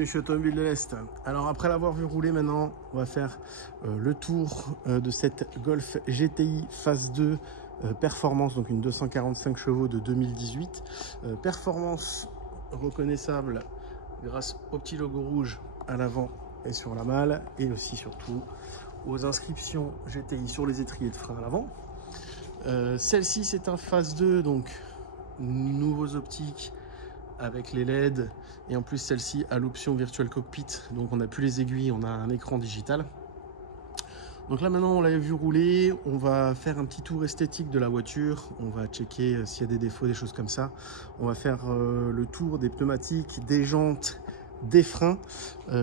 bienvenue chez Automobile de l'Est. Alors après l'avoir vu rouler maintenant, on va faire le tour de cette Golf GTI Phase 2 Performance, donc une 245 chevaux de 2018. Performance reconnaissable grâce au petit logo rouge à l'avant et sur la malle, et aussi surtout aux inscriptions GTI sur les étriers de frein à l'avant. Celle-ci c'est un Phase 2, donc nouveaux optiques avec les LED, et en plus celle-ci a l'option Virtual Cockpit, donc on n'a plus les aiguilles, on a un écran digital. Donc là maintenant on l'a vu rouler, on va faire un petit tour esthétique de la voiture, on va checker s'il y a des défauts, des choses comme ça. On va faire le tour des pneumatiques, des jantes, des freins.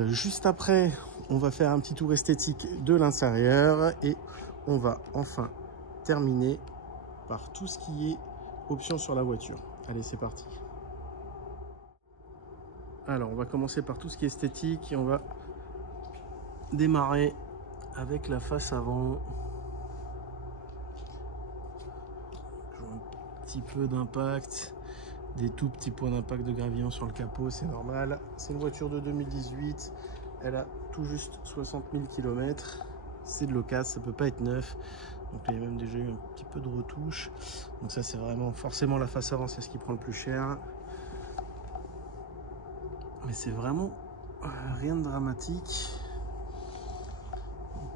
Juste après on va faire un petit tour esthétique de l'intérieur, et on va enfin terminer par tout ce qui est option sur la voiture. Allez, c'est parti. Alors, on va commencer par tout ce qui est esthétique et on va démarrer avec la face avant. Un petit peu d'impact, des tout petits points d'impact de gravillon sur le capot, c'est normal. C'est une voiture de 2018, elle a tout juste 60 000 km. C'est de l'occasion, ça peut pas être neuf. Donc il y a même déjà eu un petit peu de retouche. Donc ça c'est vraiment forcément la face avant, c'est ce qui prend le plus cher. Mais c'est vraiment rien de dramatique.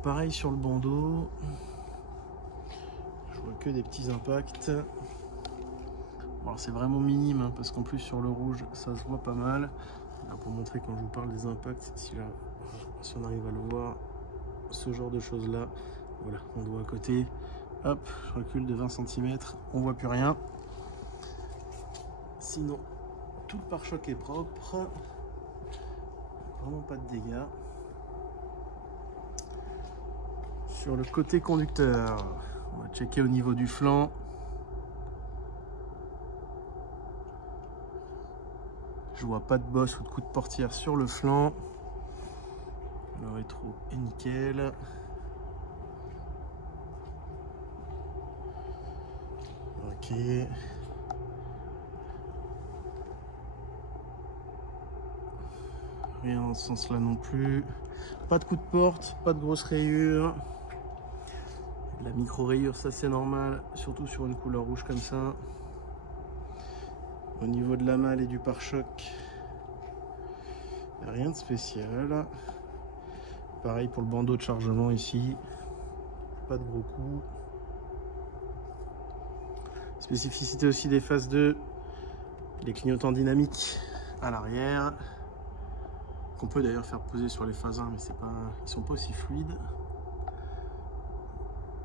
Pareil sur le bandeau. Je vois que des petits impacts. Alors c'est vraiment minime hein, parce qu'en plus sur le rouge ça se voit pas mal. Là, pour montrer quand je vous parle des impacts, si on arrive à le voir, ce genre de choses là. Voilà, on doit à côté. Hop, je recule de 20 cm, on voit plus rien. Sinon, tout le pare-choc est propre. Vraiment pas de dégâts. Sur le côté conducteur, on va checker au niveau du flanc. Je vois pas de bosse ou de coup de portière sur le flanc. Le rétro est nickel. Ok. Rien dans ce sens là non plus. Pas de coup de porte, pas de grosses rayures. La micro rayure, ça c'est normal, surtout sur une couleur rouge comme ça. Au niveau de la malle et du pare-choc, rien de spécial. Pareil pour le bandeau de chargement ici, pas de gros coups. Spécificité aussi des phases 2, les clignotants dynamiques à l'arrière, qu'on peut d'ailleurs faire poser sur les phases 1, mais c'est pas, ils sont pas aussi fluides.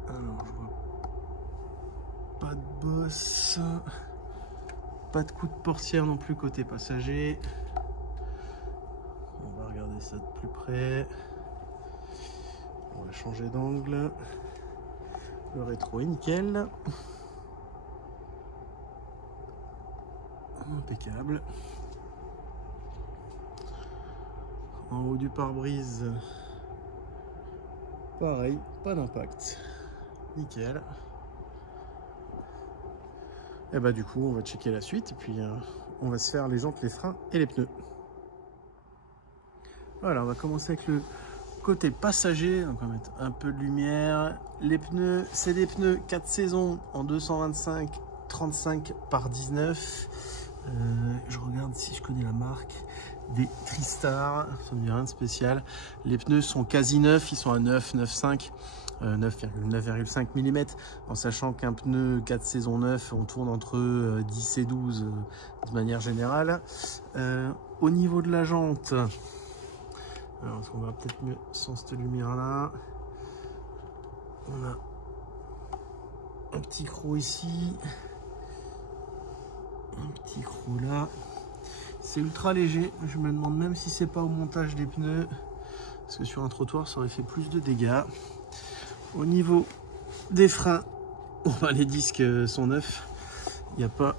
Alors je vois pas de bosse, pas de coup de portière non plus côté passager. On va regarder ça de plus près. On va changer d'angle. Le rétro est nickel. Impeccable. En haut du pare-brise, pareil, pas d'impact. Nickel. Et bah du coup, on va checker la suite et puis on va se faire les jantes, les freins et les pneus. Voilà, on va commencer avec le côté passager. Donc on va mettre un peu de lumière. Les pneus, c'est des pneus 4 saisons en 225/35 par 19. Je regarde si je connais la marque. Des Tristar, ça ne dit rien de spécial. Les pneus sont quasi neufs, ils sont à 9,95 9,5 mm, en sachant qu'un pneu 4 saisons 9, on tourne entre 10 et 12 de manière générale. Au niveau de la jante, alors on va peut-être mieux sans cette lumière là. On a un petit croc ici, un petit croc là. C'est ultra léger, je me demande même si c'est pas au montage des pneus, parce que sur un trottoir ça aurait fait plus de dégâts. Au niveau des freins, les disques sont neufs, il n'y a pas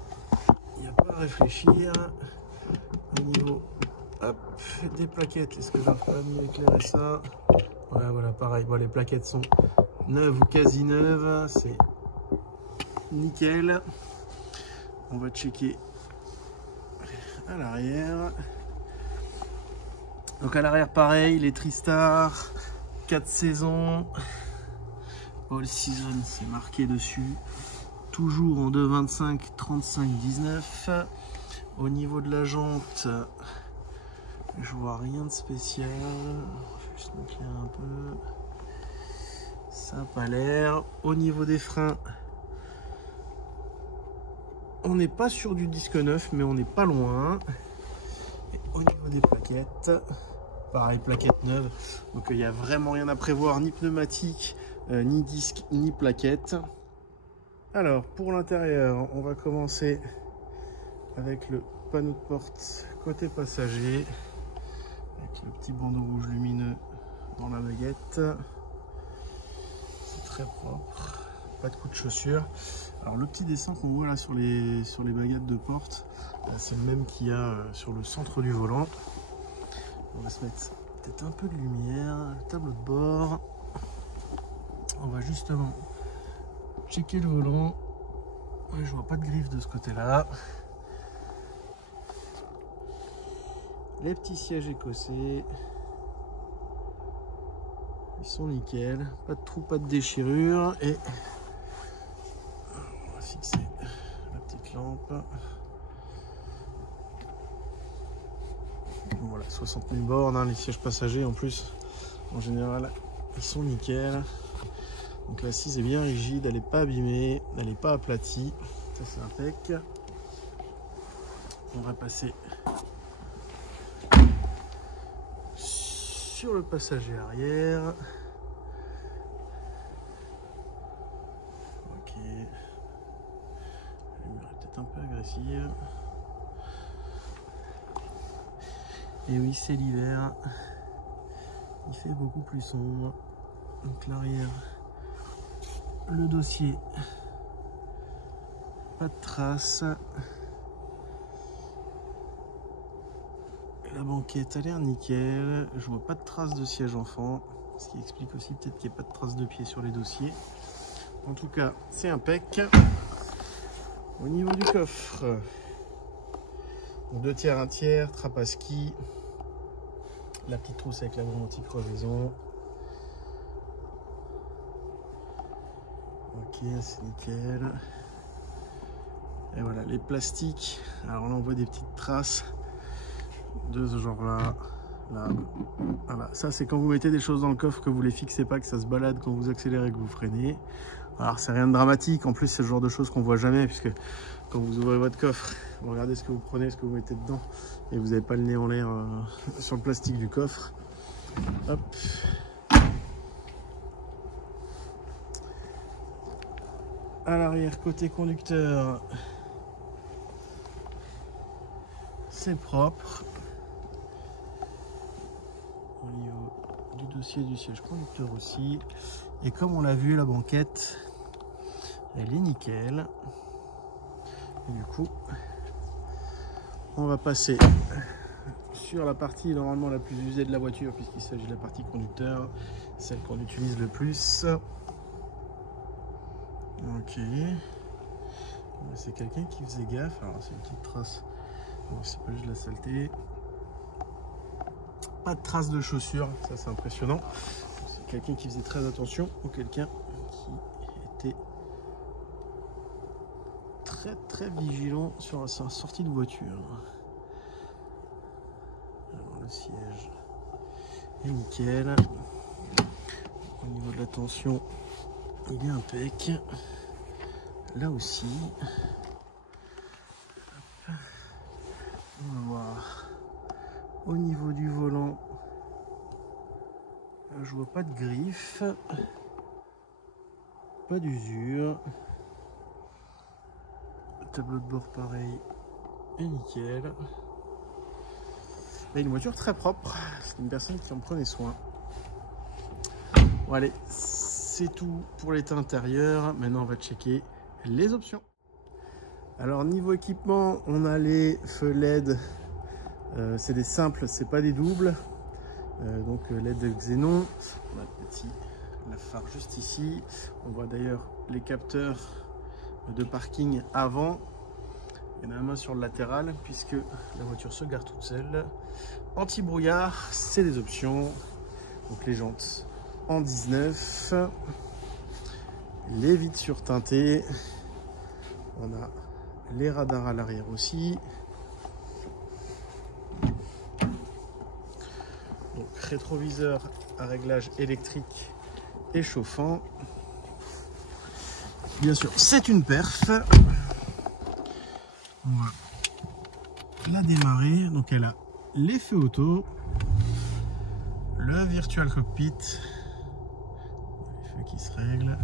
à réfléchir. Au niveau des plaquettes, est-ce que j'arrive pas à mieux éclairer ça? Ouais, voilà, pareil, bon, les plaquettes sont neuves ou quasi neuves, c'est nickel. On va checker à l'arrière. Donc à l'arrière pareil, les Tristar, 4 saisons, All Season c'est marqué dessus, toujours en 2,25, 35, 19. Au niveau de la jante, je vois rien de spécial, je vais juste m'éclairer un peu, ça n'a pas l'air. Au niveau des freins, on n'est pas sur du disque neuf, mais on n'est pas loin. Et au niveau des plaquettes, pareil, plaquettes neuves. Donc il n'y a vraiment rien à prévoir, ni pneumatique, ni disque, ni plaquettes. Alors pour l'intérieur, on va commencer avec le panneau de porte côté passager, avec le petit bandeau rouge lumineux dans la baguette. C'est très propre, pas de coup de chaussure. Alors le petit dessin qu'on voit là sur les baguettes de porte, c'est le même qu'il y a sur le centre du volant. On va se mettre peut-être un peu de lumière, le tableau de bord. On va justement checker le volant. Ouais, je vois pas de griffe de ce côté-là. Les petits sièges écossais, ils sont nickel, pas de trou, pas de déchirure. Et on va fixer la petite lampe. Voilà, 60 000 bornes, hein, les sièges passagers en plus, en général, ils sont nickel. Donc l'assise est bien rigide, elle n'est pas abîmée, elle n'est pas aplatie. Ça c'est impec. On va passer sur le passager arrière. Ok. La lumière est peut-être un peu agressive. Et oui, c'est l'hiver. Il fait beaucoup plus sombre. Donc l'arrière, le dossier, pas de traces. La banquette a l'air nickel. Je vois pas de traces de siège enfant, ce qui explique aussi peut-être qu'il n'y a pas de traces de pied sur les dossiers. En tout cas, c'est impec. Au niveau du coffre, 2 tiers, 1 tiers, trappe à ski, la petite trousse avec la grande anti-crevaison. Ok, c'est nickel. Et voilà, les plastiques. Alors là, on voit des petites traces de ce genre-là. Là. Voilà, ça c'est quand vous mettez des choses dans le coffre que vous les fixez pas, que ça se balade quand vous accélérez et que vous freinez. Alors c'est rien de dramatique, en plus c'est le genre de choses qu'on voit jamais, puisque quand vous ouvrez votre coffre, vous regardez ce que vous prenez, ce que vous mettez dedans, et vous n'avez pas le nez en l'air sur le plastique du coffre. Hop. À l'arrière, côté conducteur, c'est propre. Au niveau du dossier du siège conducteur aussi. Et comme on l'a vu, la banquette, elle est nickel. Et du coup, on va passer sur la partie normalement la plus usée de la voiture, puisqu'il s'agit de la partie conducteur, celle qu'on utilise le plus. Ok. C'est quelqu'un qui faisait gaffe. Alors c'est une petite trace. Bon, c'est pas juste de la saleté. Pas de traces de chaussures, ça c'est impressionnant. C'est quelqu'un qui faisait très attention ou quelqu'un qui était très vigilant sur sa sortie de voiture. Alors le siège est nickel. Au niveau de la tension, il est impec. Là aussi. Hop. On va voir. Au niveau du volant, je vois pas de griffe, pas d'usure. Le tableau de bord pareil est nickel. Et une voiture très propre, c'est une personne qui en prenait soin. Bon allez, c'est tout pour l'état intérieur. Maintenant on va checker les options. Alors niveau équipement, on a les feux LED, c'est des simples, c'est pas des doubles. Donc LED xénon. On a le petit, la phare juste ici. On voit d'ailleurs les capteurs de parking avant. Il y en a un sur le latéral puisque la voiture se gare toute seule. Anti-brouillard, c'est des options. Donc les jantes en 19. Les vitres surteintées. On a les radars à l'arrière aussi. Donc rétroviseur à réglage électrique et chauffant. Bien sûr, c'est une perf. On va la démarrer. Donc elle a les feux auto, le virtual cockpit, les feux qui se règlent.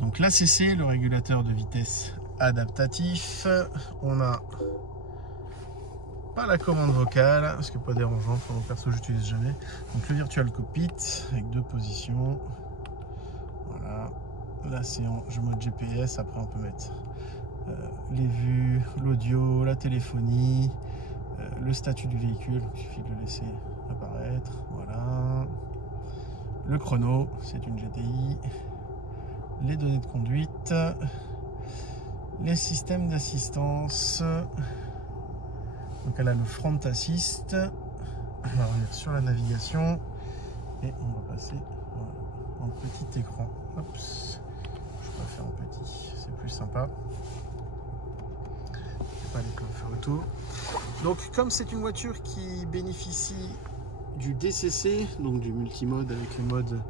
Donc l'ACC, le régulateur de vitesse adaptatif. On a pas la commande vocale, ce qui n'est pas dérangeant, pour perso j'utilise jamais. Donc le virtual cockpit avec 2 positions. Voilà. Là c'est en mode GPS, après on peut mettre les vues, l'audio, la téléphonie, le statut du véhicule, il suffit de le laisser apparaître. Voilà. Le chrono, c'est une GTI. Les données de conduite, les systèmes d'assistance. Donc elle a le front assist. On va revenir sur la navigation et on va passer en petit écran. Oups. Je préfère en petit, c'est plus sympa. Pas les coffres auto. Donc comme c'est une voiture qui bénéficie du DCC, donc du multimode avec les modes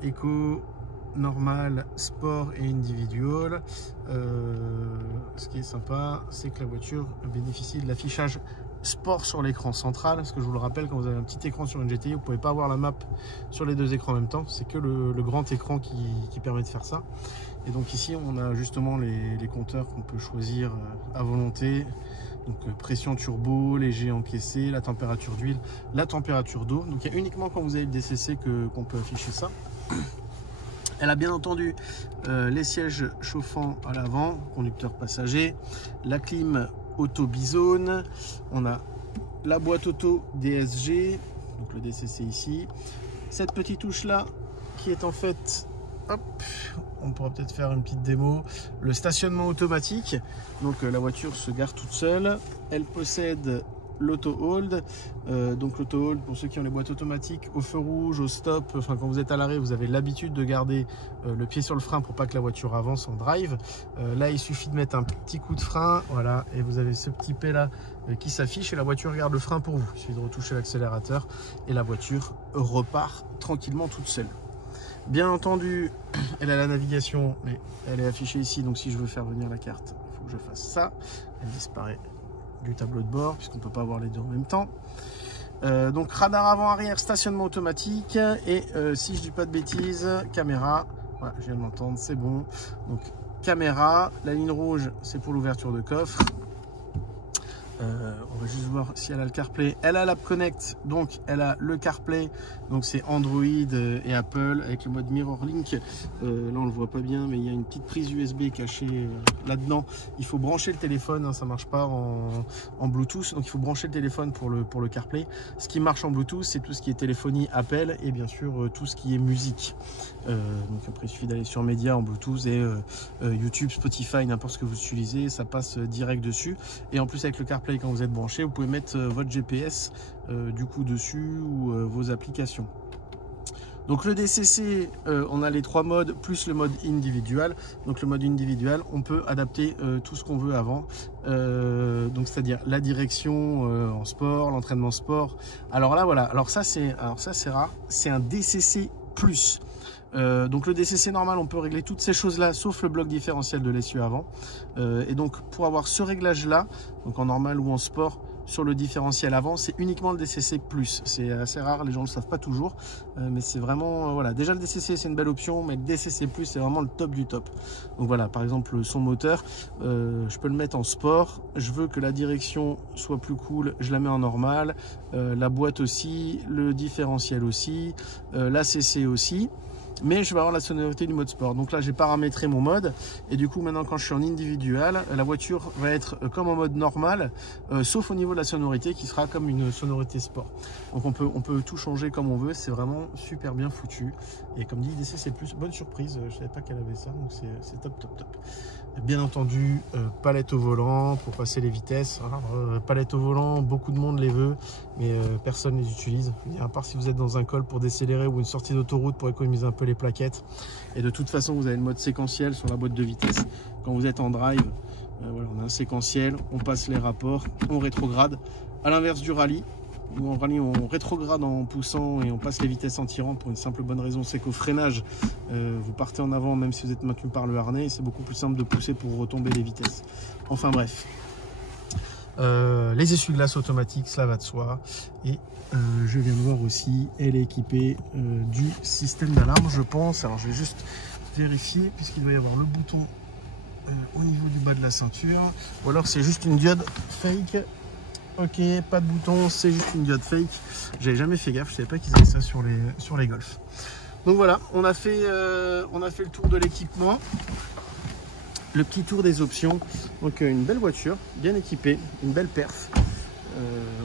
éco, normal, sport et individual, ce qui est sympa, c'est que la voiture bénéficie de l'affichage sport sur l'écran central, parce que je vous le rappelle, quand vous avez un petit écran sur une GTI, vous ne pouvez pas avoir la map sur les 2 écrans en même temps, c'est que le grand écran qui permet de faire ça. Et donc ici on a justement les compteurs qu'on peut choisir à volonté, donc pression turbo, léger encaissé, la température d'huile, la température d'eau. Donc il y a uniquement quand vous avez le DCC qu'on peut afficher ça. Elle a bien entendu les sièges chauffants à l'avant, conducteur passager, la clim auto bizone, on a la boîte auto DSG, donc le DCC ici, cette petite touche là qui est en fait, hop, on pourra peut-être faire une petite démo, le stationnement automatique. Donc la voiture se gare toute seule, elle possède l'auto hold. Donc l'auto hold, pour ceux qui ont les boîtes automatiques, au feu rouge, au stop, enfin quand vous êtes à l'arrêt, vous avez l'habitude de garder le pied sur le frein pour pas que la voiture avance en drive. Là il suffit de mettre un petit coup de frein, voilà, et vous avez ce petit P là qui s'affiche et la voiture garde le frein pour vous. Il suffit de retoucher l'accélérateur et la voiture repart tranquillement toute seule. Bien entendu, elle a la navigation, mais elle est affichée ici, donc si je veux faire venir la carte, il faut que je fasse ça. Elle disparaît du tableau de bord, puisqu'on ne peut pas avoir les deux en même temps. Donc radar avant-arrière, stationnement automatique, et si je dis pas de bêtises, caméra, voilà, je viens de l'entendre, c'est bon. Donc caméra, la ligne rouge, c'est pour l'ouverture de coffre. On va juste voir si elle a le CarPlay. Elle a l'App Connect, donc elle a le CarPlay, donc c'est Android et Apple avec le mode MirrorLink. Là on le voit pas bien, mais il y a une petite prise USB cachée là-dedans. Il faut brancher le téléphone, hein, ça marche pas en Bluetooth, donc il faut brancher le téléphone pour le CarPlay. Ce qui marche en Bluetooth, c'est tout ce qui est téléphonie, appel et bien sûr tout ce qui est musique. Donc après il suffit d'aller sur Média en Bluetooth et YouTube, Spotify, n'importe ce que vous utilisez, ça passe direct dessus. Et en plus avec le CarPlay, quand vous êtes branché, vous pouvez mettre votre GPS du coup dessus ou vos applications. Donc le DCC, on a les 3 modes plus le mode individual. Donc le mode individual, on peut adapter tout ce qu'on veut avant. Donc c'est-à-dire la direction en sport, l'entraînement sport. Alors là voilà, alors ça c'est rare, c'est un DCC plus. Donc le DCC normal, on peut régler toutes ces choses là sauf le bloc différentiel de l'essieu avant, et donc pour avoir ce réglage là, donc en normal ou en sport, sur le différentiel avant, c'est uniquement le DCC plus. C'est assez rare, les gens ne le savent pas toujours, mais c'est vraiment voilà, déjà le DCC c'est une belle option, mais le DCC plus c'est vraiment le top du top. Donc voilà, par exemple son moteur, je peux le mettre en sport, je veux que la direction soit plus cool, je la mets en normal, la boîte aussi, le différentiel aussi, l'ACC aussi. mais je vais avoir la sonorité du mode sport. Donc là, j'ai paramétré mon mode et du coup maintenant quand je suis en individual, la voiture va être comme en mode normal, sauf au niveau de la sonorité qui sera comme une sonorité sport. Donc on peut tout changer comme on veut, c'est vraiment super bien foutu. Et comme dit IDC, c'est plus bonne surprise, je savais pas qu'elle avait ça, donc c'est top top top. Bien entendu, palette au volant pour passer les vitesses. Palette au volant, beaucoup de monde les veut, mais personne ne les utilise. À part si vous êtes dans un col pour décélérer ou une sortie d'autoroute pour économiser un peu les plaquettes. Et de toute façon, vous avez le mode séquentiel sur la boîte de vitesse. Quand vous êtes en drive, voilà, on a un séquentiel, on passe les rapports, on rétrograde. À l'inverse du rallye, où en rallye on rétrograde en poussant et on passe les vitesses en tirant pour une simple bonne raison, c'est qu'au freinage vous partez en avant même si vous êtes maintenu par le harnais, c'est beaucoup plus simple de pousser pour retomber les vitesses. Enfin bref, les essuie-glaces automatiques, cela va de soi. Et je viens de voir aussi, elle est équipée du système d'alarme, je pense. Alors je vais juste vérifier puisqu'il doit y avoir le bouton au niveau du bas de la ceinture, ou alors c'est juste une diode fake. Ok, pas de bouton, c'est juste une diode fake. J'avais jamais fait gaffe, je savais pas qu'ils avaient ça sur les Golf. Donc voilà, on a fait le tour de l'équipement, le petit tour des options. Donc une belle voiture, bien équipée, une belle perf.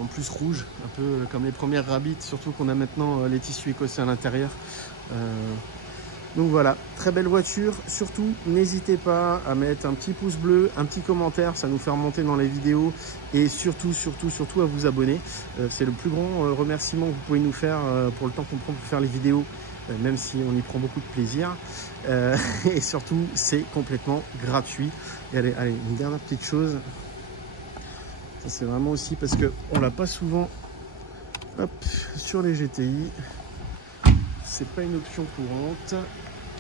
En plus rouge, un peu comme les premières Rabbit, surtout qu'on a maintenant les tissus écossais à l'intérieur. Donc voilà, très belle voiture. Surtout, n'hésitez pas à mettre un petit pouce bleu, un petit commentaire, ça nous fait remonter dans les vidéos. Et surtout à vous abonner. C'est le plus grand remerciement que vous pouvez nous faire pour le temps qu'on prend pour faire les vidéos, même si on y prend beaucoup de plaisir. Et surtout, c'est complètement gratuit. Et allez, une dernière petite chose. Ça, c'est vraiment aussi parce qu'on ne l'a pas souvent sur les GTI. C'est pas une option courante.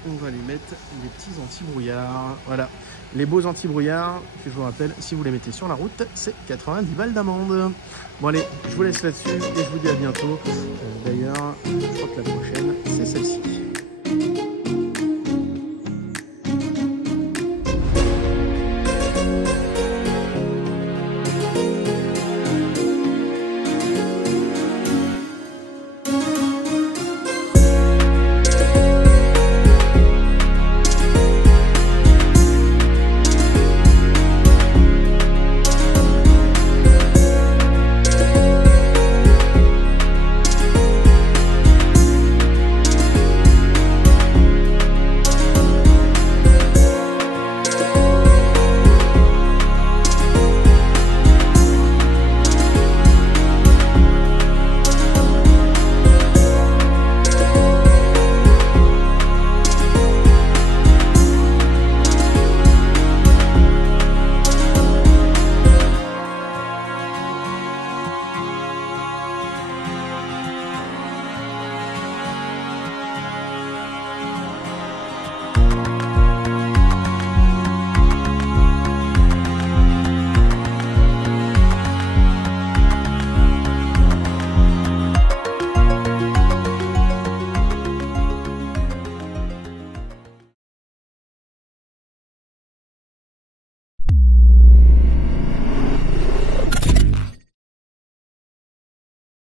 On va les mettre les petits anti-brouillards. Voilà, les beaux anti-brouillards que je vous rappelle, si vous les mettez sur la route, c'est 90 balles d'amende. Bon allez, je vous laisse là-dessus et je vous dis à bientôt. D'ailleurs, je crois que la prochaine, c'est celle-ci.